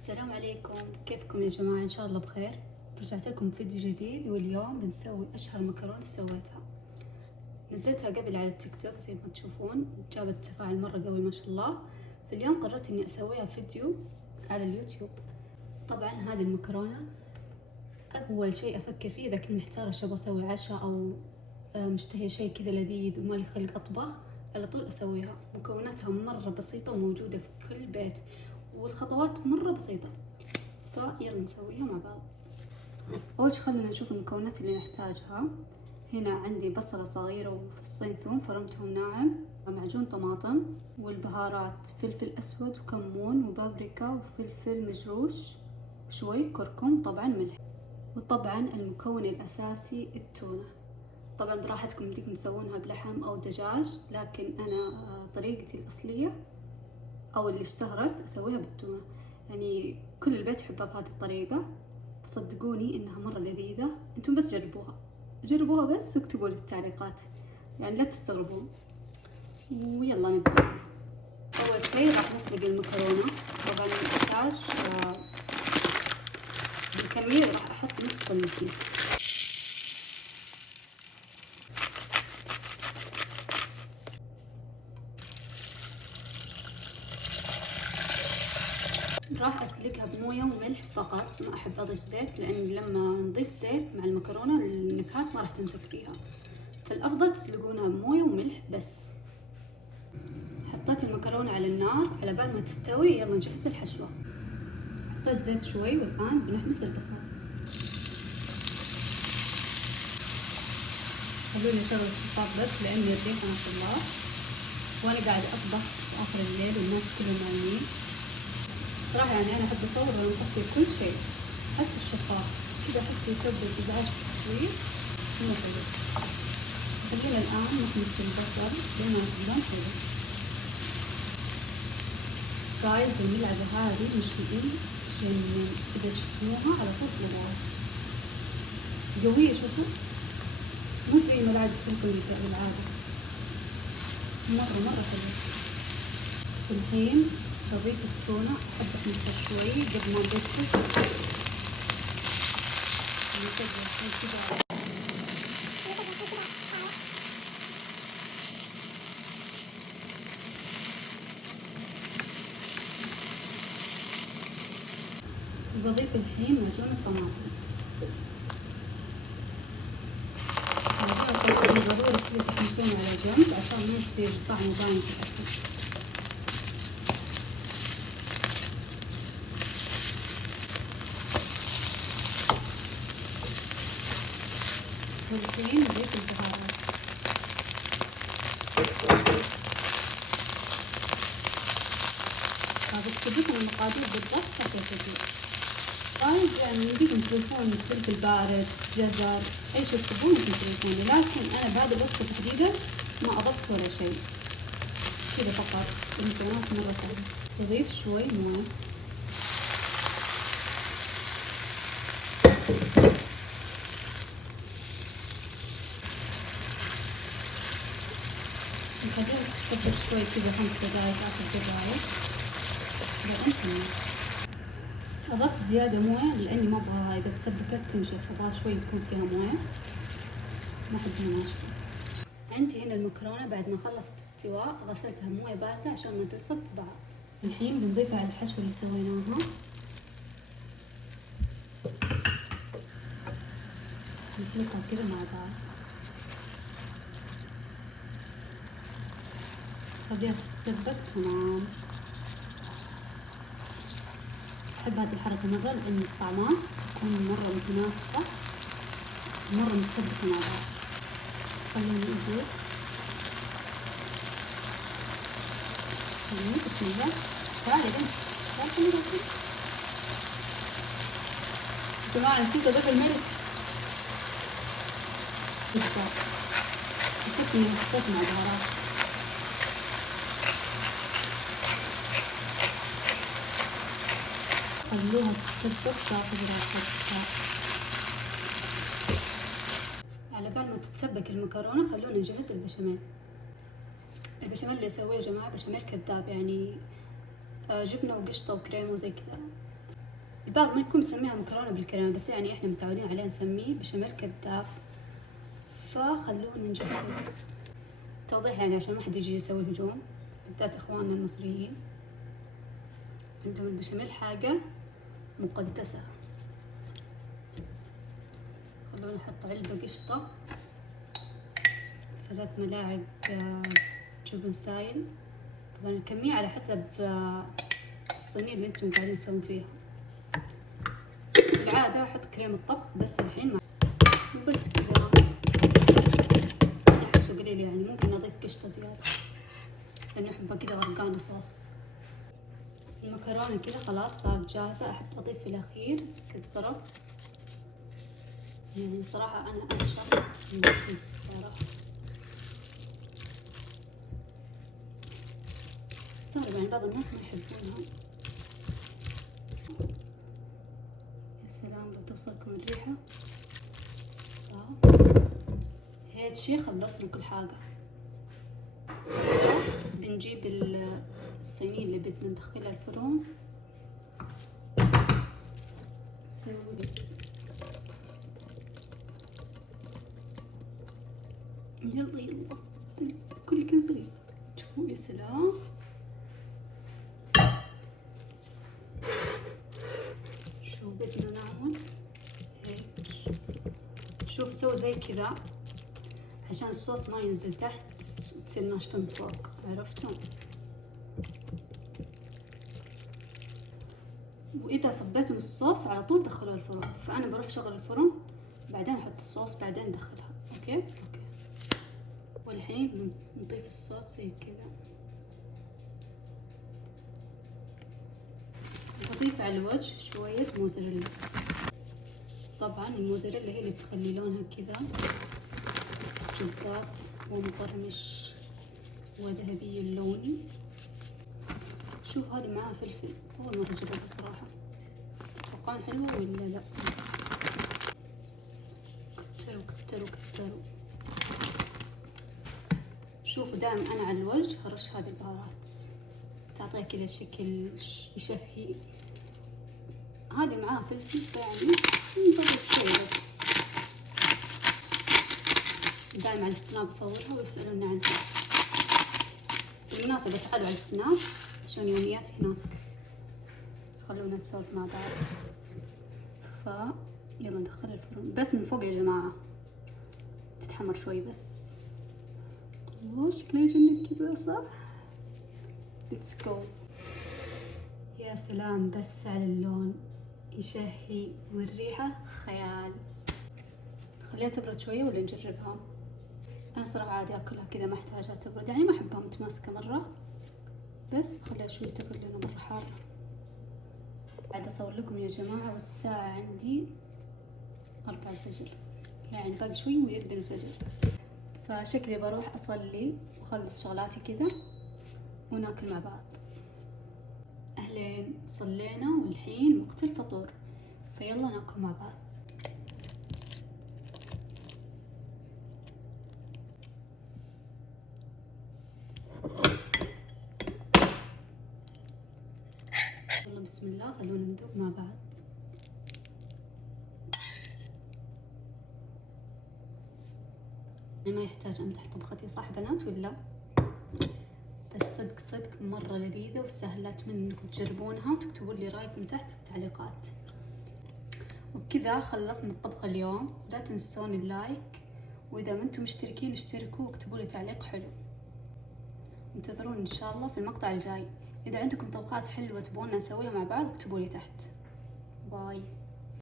السلام عليكم، كيفكم يا جماعة؟ إن شاء الله بخير. رجعت لكم بفيديو جديد، واليوم بنسوي أشهر مكرونة سويتها. نزلتها قبل على التيك توك زي ما تشوفون، جابت تفاعل مرة قوي ما شاء الله. فاليوم قررت إني أسويها فيديو على اليوتيوب. طبعا هذه المكرونة أول شيء أفكر فيه إذا كنت محتارة شو بسوي عشاء أو مشتهية شيء كذا لذيذ ومالي خلق أطبخ، على طول أسويها. مكوناتها مرة بسيطة وموجودة في كل بيت، والخطوات مرة بسيطة، فيلا نسويها مع بعض. أول شي خلونا نشوف المكونات اللي نحتاجها. هنا عندي بصلة صغيرة وفصين ثوم فرمتهم ناعم، معجون طماطم، والبهارات فلفل أسود وكمون وبابريكا وفلفل مجروش وشوي كركم، طبعا ملح، وطبعا المكون الأساسي التونة. طبعا براحتكم بدكم تسوونها بلحم أو دجاج، لكن أنا طريقتي الأصلية أو اللي اشتهرت أسويها بالتونة، يعني كل البيت يحبها بهذه الطريقة. صدقوني إنها مرة لذيذة، أنتم بس جربوها بس واكتبوا لي التعليقات، يعني لا تستغربون. ويلا نبدأ. أول شي راح نسلق المكرونة. طبعا نحتاج بالكمية راح أحط نص الكيس. راح أسلقها بموية وملح فقط، ما أحب أضيف زيت، لأن لما نضيف زيت مع المكرونة النكهات ما راح تمسك فيها، فالأفضل تسلقونها بموية وملح بس. حطيت المكرونة على النار على بال ما تستوي. يلا نجهز الحشوة. حطيت زيت شوي، والآن بنحمص البصل. خلوني أشغل الشفاط بس لأن الريحة ما شاء الله، وأنا قاعدة أطبخ في آخر الليل والناس كلهم نايمين. صراحة يعني أنا أحب أصور وأنا مطفي كل شيء، حتى الشفاط كذا أحسه يسبب إزعاج في التصوير، مو حلو. خلينا الآن نحمص البصل لين ما يكون حلو. جايز الملعبة هذه مشويين تجنن، إذا شفتوها على طول طلبوها. قوية شوفوا، مو زي ملعبة السلكم اللي بالعادة، مرة حلوة. الحين بضيف التونة، أحب أحمصها شوي قبل ما نضيفها. بضيف الحين معجون الطماطم. ضروري كذا تحمسونه على جنب عشان ما يصير طعمه باين في الأكل. والحين نضيف البهارات. بكتب المقادير بالضبط حتى تدري. طيب يعني يمديكم تضيفون فلفل بارد، جزر، أي شيء تحبون ممكن تضيفونه، لكن أنا بعد الوصفة تحديدا ما أضفت ولا شيء، كذا فقط. المكونات مرة سهلة. تضيف شوي موية. نخليها تتسبك شوي كذا 5 دقايق 10 دقايق، بعدين نكمل. أضفت زيادة موية لأني ما أبغاها إذا تسبكت تنشف، أبغاها شوي يكون فيها موية، ما أحبها ناشفة. عندي هنا المكرونة بعد ما خلصت استواء غسلتها بموية باردة عشان ما تلصق في بعض. الحين بنضيفها على الحشوة اللي سويناها. نخلطها كذا مع بعض، خليها تتسبك تمام. أحب هذه الحركة مرة لأن الطعمات تكون مرة متناسقة، مرة متسبكة مع بعض. خليني أزيد. بسم الله. تعالي بنت، تعالي يا جماعة، نسيت أضيف الملح. نسيت إني حطيت مع البهارات. خلوها تتسبك تاخذ راحتها. على بال ما تتسبك المكرونة خلونا نجهز البشاميل. البشاميل اللي أسويه يا جماعة بشاميل كذاب، يعني جبنة وقشطة وكريمة وزي كذا. البعض ما يكون مسميها مكرونة بالكريمة، بس يعني احنا متعودين عليه نسميه بشاميل كذاب. فخلونا نجهز توضيح يعني عشان ما حد يجي يسوي هجوم، بالذات اخواننا المصريين عندهم البشاميل حاجة مقدسة. خلونا نحط علبة قشطة، 3 ملاعق جبن سايل. طبعا الكمية على حسب الصينية اللي انتم قاعدين تسوون فيها. بالعادة احط كريمة طبخ، بس الحين ما وبس كذا. احسه قليل يعني، ممكن اضيف قشطة زيادة لانه احبها كذا غرقانة صوص. المكرونة كذا خلاص صارت جاهزة. احب اضيف في الاخير كزبرة، يعني صراحة انا اعشق الكزبرة. استغرب يعني بعض الناس ما يحبونها. يا سلام لو توصلكم الريحة. هيك شي خلصنا كل حاجة. بنجيب الصينية اللي بدنا ندخلها الفرن، نسوي يلا يلا كل كذا. شوفوا يا سلام. شو بدنا نعمل هيك، شوف سوي زي كذا عشان الصوص ما ينزل تحت وتصير ناشفة من فوق، عرفتوا؟ وإذا صبيتم الصوص على طول دخلوه الفرن. فأنا بروح شغل الفرن بعدين أحط الصوص بعدين أدخلها. أوكي. والحين نضيف الصوص زي كذا. بضيف على الوجه شوية موزاريلا. طبعا الموزاريلا هي اللي تخلي لونها كذا جذاب ومقرمش وذهبي اللون. شوف هذه معاها فلفل، أول مرة أجربها صراحة. تتوقعون حلوة ولا لا؟ كتروا كتروا كتروا. شوفوا دائما أنا على الوجه هرش هذه البهارات، تعطيها كذا شكل يشهي. هذه معاها فلفل فيعني نضيف شوي بس. دائما على السناب أصورها ويسألوني عنها. بالمناسبة تعالوا على السناب عشان يومياتي هناك. خلونا نسولف مع بعض. يلا ندخل الفرن بس من فوق يا جماعة، تتحمر شوي بس. الله شكلها يجنن كذا صح؟ ليتس جو. يا سلام بس على اللون يشهي والريحة خيال. خليها تبرد شوية ولا نجربها؟ أنا صراحة عادي أكلها كذا ما أحتاجها تبرد، يعني ما أحبها متماسكة مرة، بس خليها شوي تبرد لأنه مرة حارة. بعد أصور لكم يا جماعة والساعة عندي 4 الفجر، يعني باقي شوي ويأذن الفجر. فشكلي بروح أصلي وأخلص شغلاتي كذا وناكل مع بعض. أهلين، صلينا والحين وقت الفطور، فيلا ناكل مع بعض. يلا بسم الله خلونا نذوق مع بعض. ما يحتاج أمدح طبختي صح بنات ولا؟ بس صدق صدق مرة لذيذة وسهلة. أتمنى إنكم تجربونها وتكتبوا لي رأيكم تحت في التعليقات. وبكذا خلصنا الطبخة اليوم. لا تنسون اللايك، وإذا ما انتم مشتركين اشتركوا واكتبوا لي تعليق حلو. انتظرون إن شاء الله في المقطع الجاي. إذا عندكم طبخات حلوة تبغونا نسويها مع بعض اكتبوا لي تحت. باي.